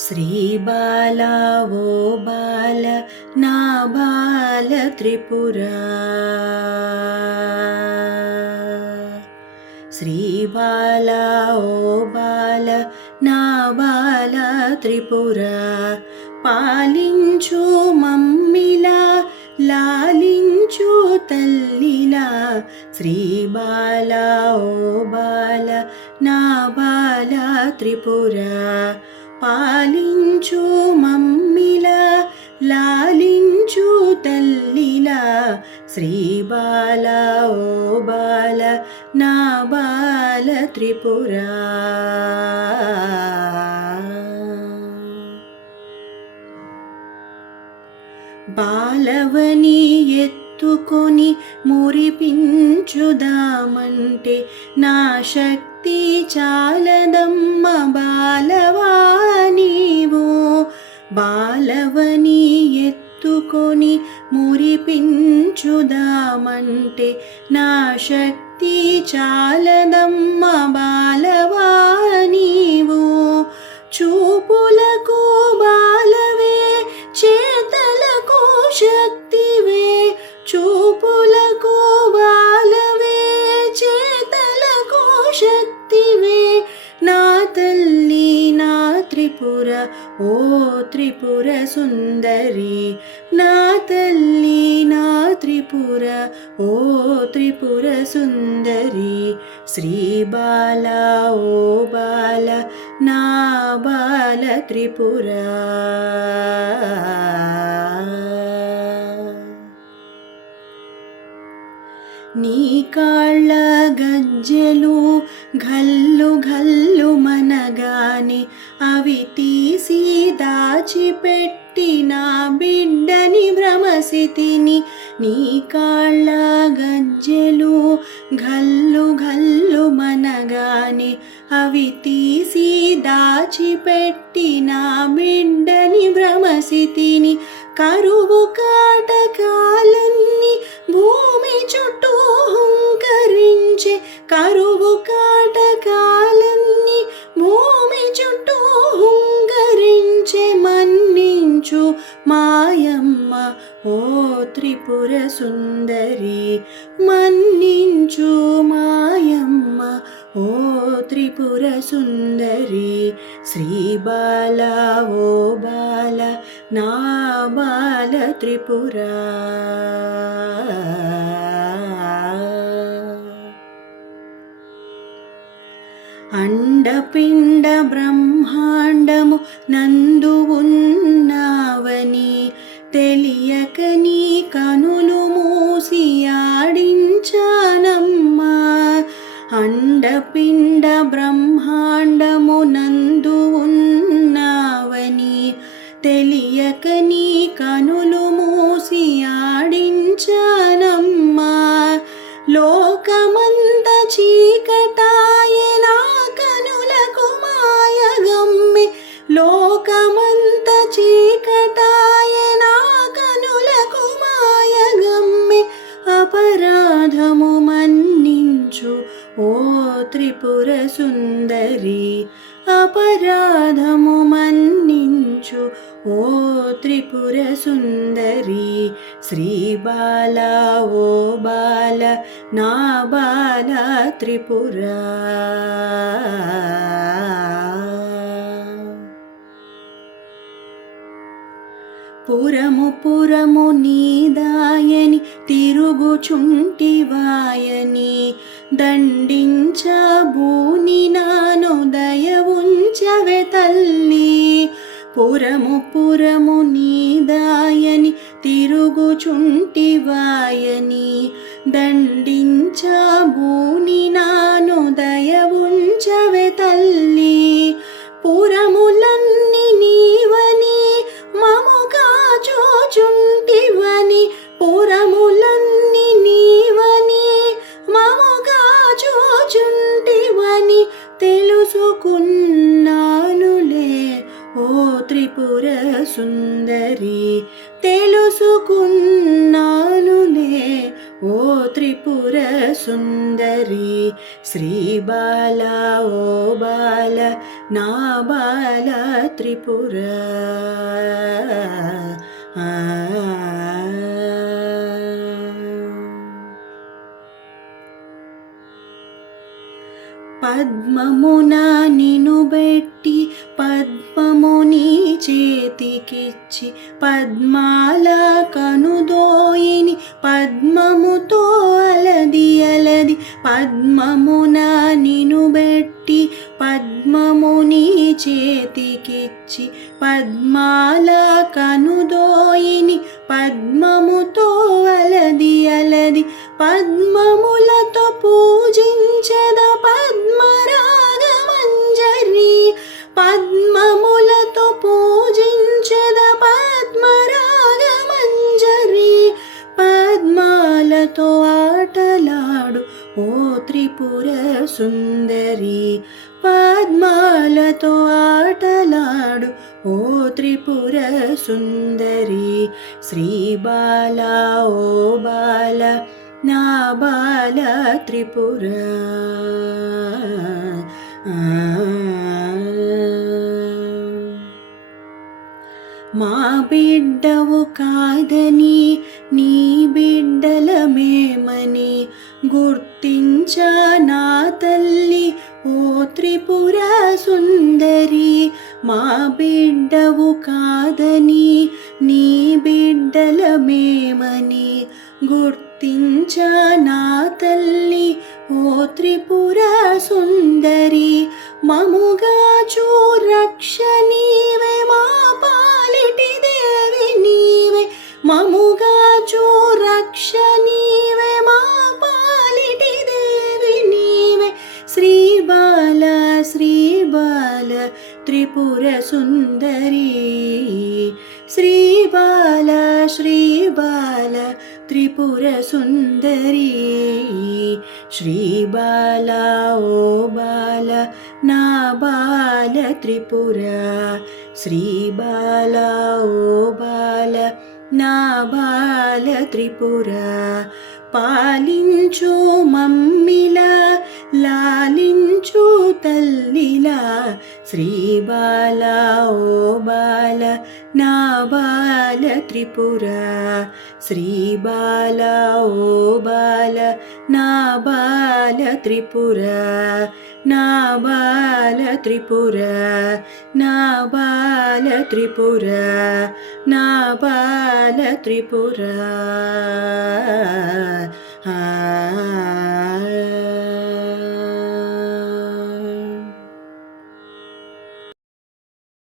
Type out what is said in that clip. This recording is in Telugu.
శ్రీబాలా ఓ బాల నా బాల త్రిపురా, శ్రీబాలా ఓ బాల నా బాల త్రిపురా, పాలించు మమ్మిలా లాలించు తల్లిలా, శ్రీబాలా ఓ బాల నా బాల త్రిపురా, పాలించు మమ్మిలా లాలించు తల్లిలా, శ్రీబాలా ఓ బాల నా బాల త్రిపురా. బాలవని ఎత్తుకొని మురిపించుదామంటే నా శక్తి చాలదమ్మ బాలవా నీవు, బాలవని ఎత్తుకొని మురిపించుదామంటే నా శక్తి చాలదమ్మ బాలవా నీవు, చూపులకు బాలవే చేతలకు శక్తివే, చూపులకు బాలవే చేతలకు శక్తివే, నా తల్లి నా త్రిపుర ఓ త్రిపుర సుందరి, నా తల్లి నా త్రిపుర ఓ త్రిపుర సుందరి, శ్రీబాలా ఓ బాల నా బాల త్రిపురా. నీ కాళ్ళ గజ్జెలు ఘల్లు ఘల్లు మనగాని అవి తీసి దాచిపెట్టి నా బిడ్డని భ్రమసితిని, నీ కాళ్ళ గజ్జెలు ఘల్లు ఘల్లు మనగాని అవి తీసి దాచిపెట్టి నా బిడ్డని భ్రమసితిని, కరువు కాటకాలన్నీ భూమి చుట్టూ హుంకరించే, కరువు కాటకాలన్నీ భూమి చుట్టూ హుంకరించే, మన్నించు మాయమ్మ ఓ త్రిపుర సుందరి, మన్నించు మాయమ్మ ఓ త్రిపుర సుందరి, శ్రీబాలా ఓ బాల నా బాల త్రిపురా. అండపిండ బ్రహ్మాండము నందు ఉన్నావని తెలియక నీ కనులు మూసి ఆడించానమ్మా, అండపిండ బ్రహ్మాండము నందు ఉన్నావని తెలియక నీ కనులు మూసి ఆడించానమ్మా, లోకమంత చీకటాయే నా కనులకు మాయగమ్మె, లోకమంత చీకటాయే నా కనులకు మాయగమ్మె, అపరాధము మన్నించు ఓ త్రిపుర సుందరి, అపరాధము మన్నించు ఓ త్రిపుర సుందరి, శ్రీబాలా ఓ బాల నా బాల త్రిపురా. పురము పురము నీదాయని తిరుగుచుంటివాయని దండించబూని నాను దయ ఉంచవే తల్లి, పురము పురము నీదాయని తిరుగుచుంటివాయని దండించబూని నాను దయ ఉంచవే తల్లి, పురములన్నీ నీవని మముగా చూచుంటివని, పురములన్నీ నీవని మముగా చూచుంటివని తెలుసుకున్నానులే ఓ త్రిపుర సుందరి, తెలుసుకున్నానులే ఓ త్రిపుర సుందరి, శ్రీ బాల ఓ బాల నా బాల త్రిపుర పద్మమున నిను బెట్టి పద్మముని చేతికిచ్చి పద్మాల కనుదోయిని పద్మముతో అలది అలది పద్మమున నిను బెట్టి పద్మముని చేతికిచ్చి పద్మాల కనుదోయిని పద్మముతో అలది అలది పద్మములతో పూజించెద పద్మరాగమంజరి పద్మములతో పూజించెద పద్మరాగమంజరి పద్మాలతో ఆటలాడు ఓ త్రిపుర సుందరి పద్మాలతో ఆటలాడు ఓ త్రిపుర సుందరి శ్రీ బాల ఓ బాల నా బాల త్రిపుర మా బిడ్డవు కాదని నీ బిడ్డలమేమని గుర్తించా నా తల్లి ఓ త్రిపుర సుందరి మా బిడ్డవు కాదని నీ బిడ్డలమేమని గుర్తించా నా తల్లి ఓ త్రిపుర సుందరి మముగా రక్ష నీవే మా పాలిటి దేవి నీవే మముగా రక్ష నీవే మా పాలిటి దేవి నీవే శ్రీ బాల త్రిపుర సుందరి శ్రీ బాల త్రిపుర సుందరి శ్రీ బాల ఓ బాల నా బాల త్రిపుర శ్రీ బాల ఓ బాల నా బాల త్రిపుర పాలించు మమ్మిలా లాలించు తల్లిలా శ్రీ బాల ఓ బాల నా బాల త్రిపుర శ్రీ బాల ఓ బాల నా బాల త్రిపుర నా బాల త్రిపుర నా బాల త్రిపుర నా బాల త్రిపుర